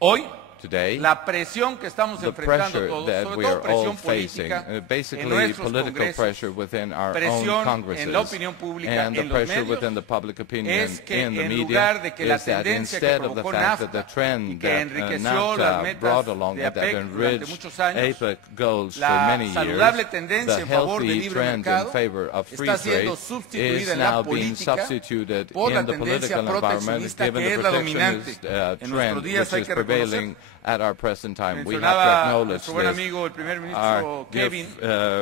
Hoy, Today, la presión que estamos the enfrentando pressure todos, that sobre we todo are all presión facing, política en basically nuestros political congresos, pressure within our own presión congresses, en la opinión pública, and the en los pressure medios, within the public opinion es que in the en media, lugar de que la is that tendencia que instead of the provocó fact that the NAFTA y trend que that enriqueció las NAFTA metas brought along de it, that APEC durante enriched muchos años, APEC goals for la many saludable years, tendencia the en favor del healthy libre trend in mercado favor of free está trade siendo sustituida is en la now being política substituted por la in the tendencia political environment, proteccionista given que the es la dominante. protectionist En nuestros trend días which hay is que reconocer. prevailing at our present time. We have to Mencionaba acknowledge nuestro buen this. amigo, el primer Our ministro Kevin,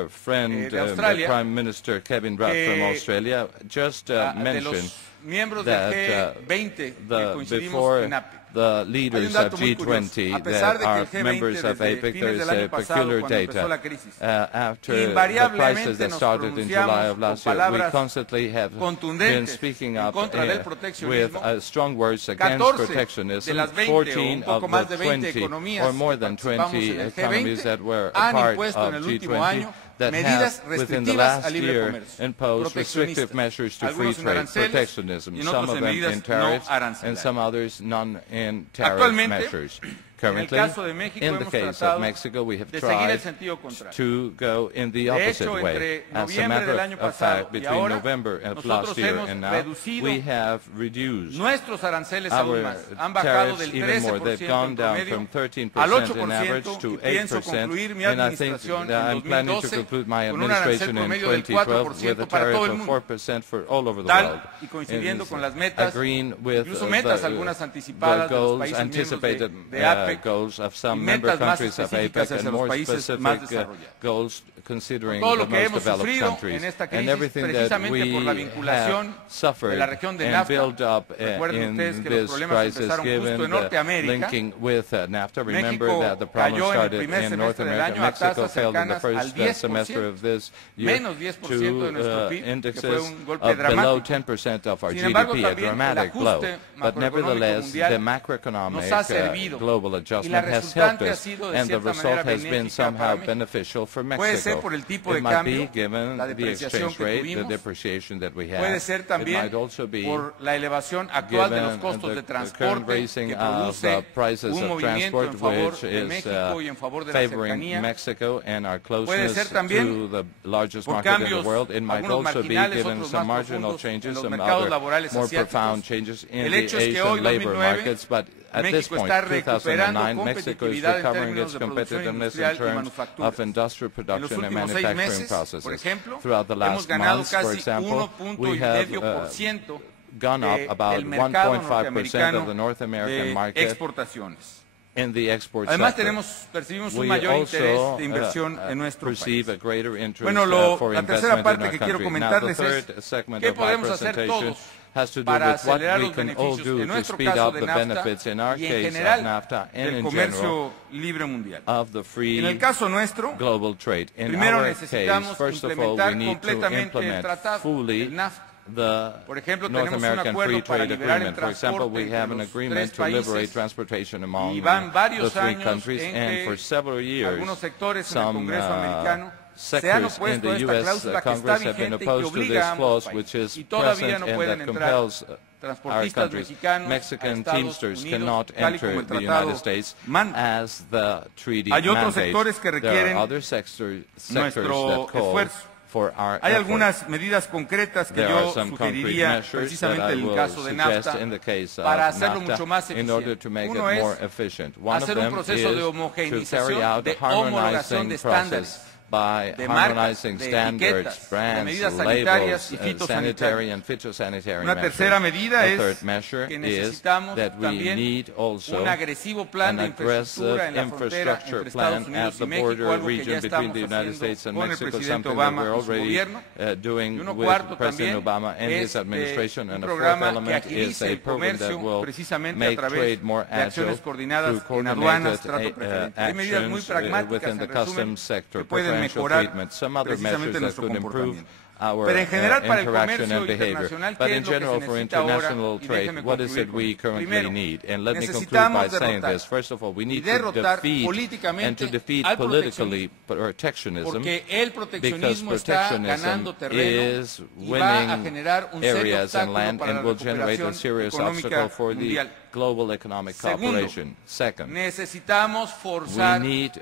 friend, de Australia, Prime Minister Kevin Rudd from Australia, just de mentioned los miembros that del G20 que coincidimos before en APEC. the leaders Hay un of dato muy curioso. G20 A pesar that de que are el G20 members of desde APEC, fines there is del año a pasado, peculiar cuando empezó la data. crisis, After the invariablemente crisis that nos started in July of pronunciamos last con year, we palabras constantly have been contundentes speaking en up contra del with proteccionismo. strong words against 14 de protectionism. las 20 14 o un poco of más the de 20 20 economías or more que than participamos 20 en el economies G20 that were a han part impuesto of en el último G20 año that medidas have, within the restrictivas al last libre year, comercio, imposed restrictive proteccionistas, measures to free algunos en trade, aranceles protectionism, y en some otros of en them medidas in no tariffs, and arancelarias. some others none in tariff Actualmente, measures. en el Currently, caso de México in the hemos case of tratado Mexico, we have de seguir el tried sentido contrario. to go in the De opposite hecho, way. entre As a noviembre matter del año of pasado fact, y between ahora, November of nosotros last year hemos and now, reducido we have reduced nuestros aranceles aún our más. Han bajado tariffs del even more. They've 13% gone en down promedio from 13% al in average 8% to y pienso 8%. concluir mi And I think administración that en I'm planning to 2012 conclude my con un arancel administration in promedio del 2012 with a 4% para tariff todo el of mundo. 4% for all over the world. Tal y coincidiendo And con las metas, agreeing with incluso metas algunas anticipadas de los goals, países miembros anticipated de APEC goals of y some member metas más countries of específicas APEC hacia and los more países más specific desarrollados. goals considering Todo the lo que most hemos developed sufrido countries. en esta And crisis, everything that precisamente por la we vinculación have suffered de la región de and NAFTA. built up Recuerden in ustedes que los this problemas crisis, empezaron justo given en the Norteamérica. linking with NAFTA. Remember México that the problem cayó en el started primer in North semestre del America. año a Mexico tasas failed in the cercanas first al 10%, semester of this year menos 10% to de nuestro PIB, que fue indexes un golpe of below dramático. 10% of our Sin embargo, GDP, a también el dramatic blow. ajuste But nevertheless, mundial the macroeconomic nos ha servido. global Y la adjustment has helped resultante ha us, sido de and the cierta result manera has been benéfica somehow para México. beneficial for Puede ser Mexico. por el tipo It de might cambio, be given la the depreciación exchange que rate, the tuvimos. depreciation that we have. Puede ser It también might also be por la elevación actual de los given costos the de current transporte raising que of produce prices un of movimiento transport, en favor which de is México y en favor de la favoring cercanía. Mexico and our Puede closeness ser también to the largest por market in the cambios, world. It might algunos also be marginales, given otros some más marginal profundos, changes, en los some mercados other laborales more asiáticos. profound changes in El the hecho es que Asian hoy, labor 2009, markets. But at this México point, está recuperando 2009, Mexico is competitividad en recovering términos its de producción competitiveness in industrial y terms manufactura. of industrial En los production and últimos 6 manufacturing meses, por processes. ejemplo, Throughout the hemos last ganado months, for casi example, we have 1.5% gone up about del mercado 1.5% of norteamericano the North American de market exportaciones. in the export Además sector. percibimos un We mayor also interés de inversión en nuestro perceive país. a greater interest Bueno, for la tercera investment in parte our que quiero country. Now, the comentarles es third segment qué of my podemos hacer presentation todos has to do para with what acelerar we los can all beneficios, do en to nuestro speed caso up de the NAFTA benefits in our y en case of general NAFTA and del in comercio general libre mundial. of the free En el caso nuestro, global trade. In primero our case, necesitamos first of all, implementar we need to completamente el implement tratado, fully el NAFTA. the Por ejemplo, North tenemos un American acuerdo Free para Trade liberar el Agreement. For example, we transporte have an entre los agreement tres to liberate países transportation among y van the varios three años countries, en and que for several years, algunos sectores en el some Congreso americano se han sectors in opuesto a the esta U.S. cláusula que está Congress have been vigente y que opposed to obliga a this ambos clause, which países. is Y todavía present no and pueden that entrar compels our transportistas countries. mexicanos a Mexican Estados Teamsters Unidos, cannot tal y como enter el the tratado United States manda. as the treaty Hay otros mandates. sectores que There requieren are other sectors nuestro that call esfuerzo. for our Hay effort. algunas medidas concretas que There are yo some concrete sugeriría measures that precisamente I en el will caso de suggest NAFTA in the case of para hacerlo NAFTA mucho más in order to eficiente. make Uno it es more efficient. One of hacer un them proceso is de to carry homogeneización, out de homologación harmonizing de process estándares, by de marcas, harmonizing de standards, etiquetas, de brands, medidas sanitarias labels, y fitosanitarias. sanitary and phytosanitary Una measures. tercera medida The es third measure que is necesitamos that we también need also un agresivo plan an de aggressive infraestructura en la frontera infrastructure entre plan Estados Unidos at the y México, border algo que ya region between estamos the United States haciendo and con el Mexico, presidente something that Obama we're y su already gobierno. doing Y uno with cuarto President también Obama and his es administration. un And a fourth programa que element is agilice a el program that comercio will precisamente a make través trade more de acciones agile coordinadas through en aduanas, coordinated trato preferente. Hay medidas muy actions pragmáticas within en the resumen customs sector, que pueden preferential mejorar treatment, some other precisamente measures that nuestro could improve comportamiento. our Pero en general para el interaction comercio and behavior. internacional, But ¿qué in es lo que general, se for necesita ahora? international Y trade, déjeme what is it concluir we con esto. currently Primero, need? And let me conclude necesitamos by saying derrotar this. First of all, we y need to derrotar defeat and políticamente to defeat al politically protectionism, porque el because proteccionismo está protectionism ganando terreno is y va a winning generar un serio areas and obstáculo land para la and will generate a recuperación serious económica obstacle for the mundial. global economic Segundo, cooperation. Second, necesitamos we forzar need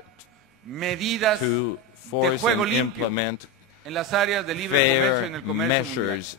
medidas to de force juego and limpio implement en las áreas de libre comercio fair en el comercio mundial. measures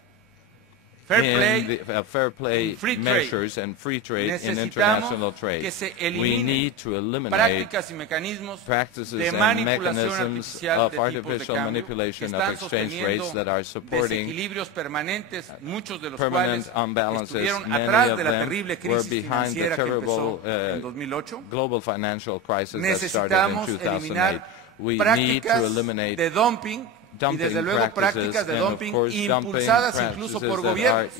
Fair in play, the, fair play and free trade. measures and free trade in Necesitamos international trade. que se We eliminen need to eliminate prácticas y mecanismos practices de and manipulación mechanisms artificial of de tipos de artificial cambio que manipulation of están exchange rates that are supporting desequilibrios permanentes, muchos de los permanent cuales unbalances. estuvieron Many atrás of de la them terrible were crisis behind the financiera que terrible empezó en 2008. global financial crisis that started in Necesitamos 2008. eliminar We need prácticas to eliminate de dumping y desde luego prácticas de dumping impulsadas incluso por gobiernos,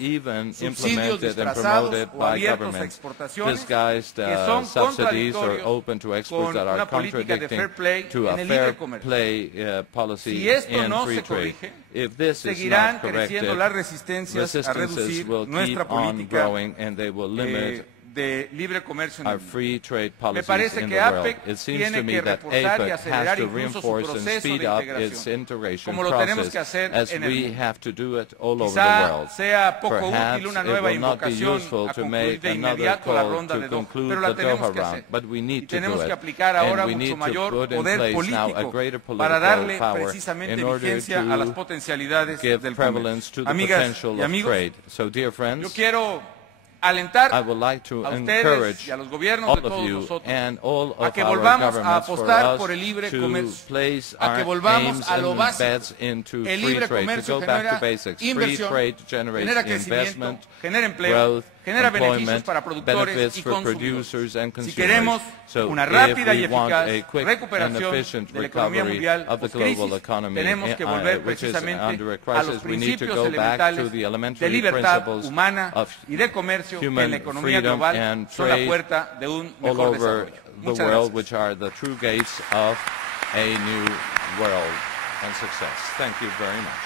subsidios disfrazados o abiertos a exportaciones que son contradictorios con una política de fair play en el libre comercio. Si esto no se corrige, seguirán creciendo las resistencias a reducir nuestra política de libre comercio en el mundo. Me parece que APEC tiene que reforzar y acelerar incluso su proceso de integración, como lo tenemos que hacer en el mundo. Quizá sea poco útil una nueva invocación a concluir de inmediato la ronda de Doha, pero la tenemos que hacer. Y tenemos que aplicar ahora mucho mayor poder político para darle precisamente vigencia a las potencialidades del comercio. Amigas y amigos, yo quiero alentar I would like to a encourage ustedes y a los gobiernos all de todos of you nosotros and all a of que our volvamos a governments for apostar us por el libre to comercio, place a que our volvamos aims a lo and básico. bets into El free libre trade, to comercio go back to genera basics. Free inversión, trade generates genera crecimiento, investment, genera empleo, growth, genera beneficios employment, para productores benefits y for consumidores. producers and Si consumers. queremos So una if rápida y we want eficaz a quick and recuperación efficient de la economía recovery mundial of the global post-crisis, economy, tenemos que volver which is precisamente under a a los crisis, we need to principios go back to elementales the de elementary libertad principles humana of y de comercio que en human la economía freedom global and son la trade puerta de un all mejor over desarrollo. the Muchas world, gracias. which are the true gates of a new world and success. Thank you very much.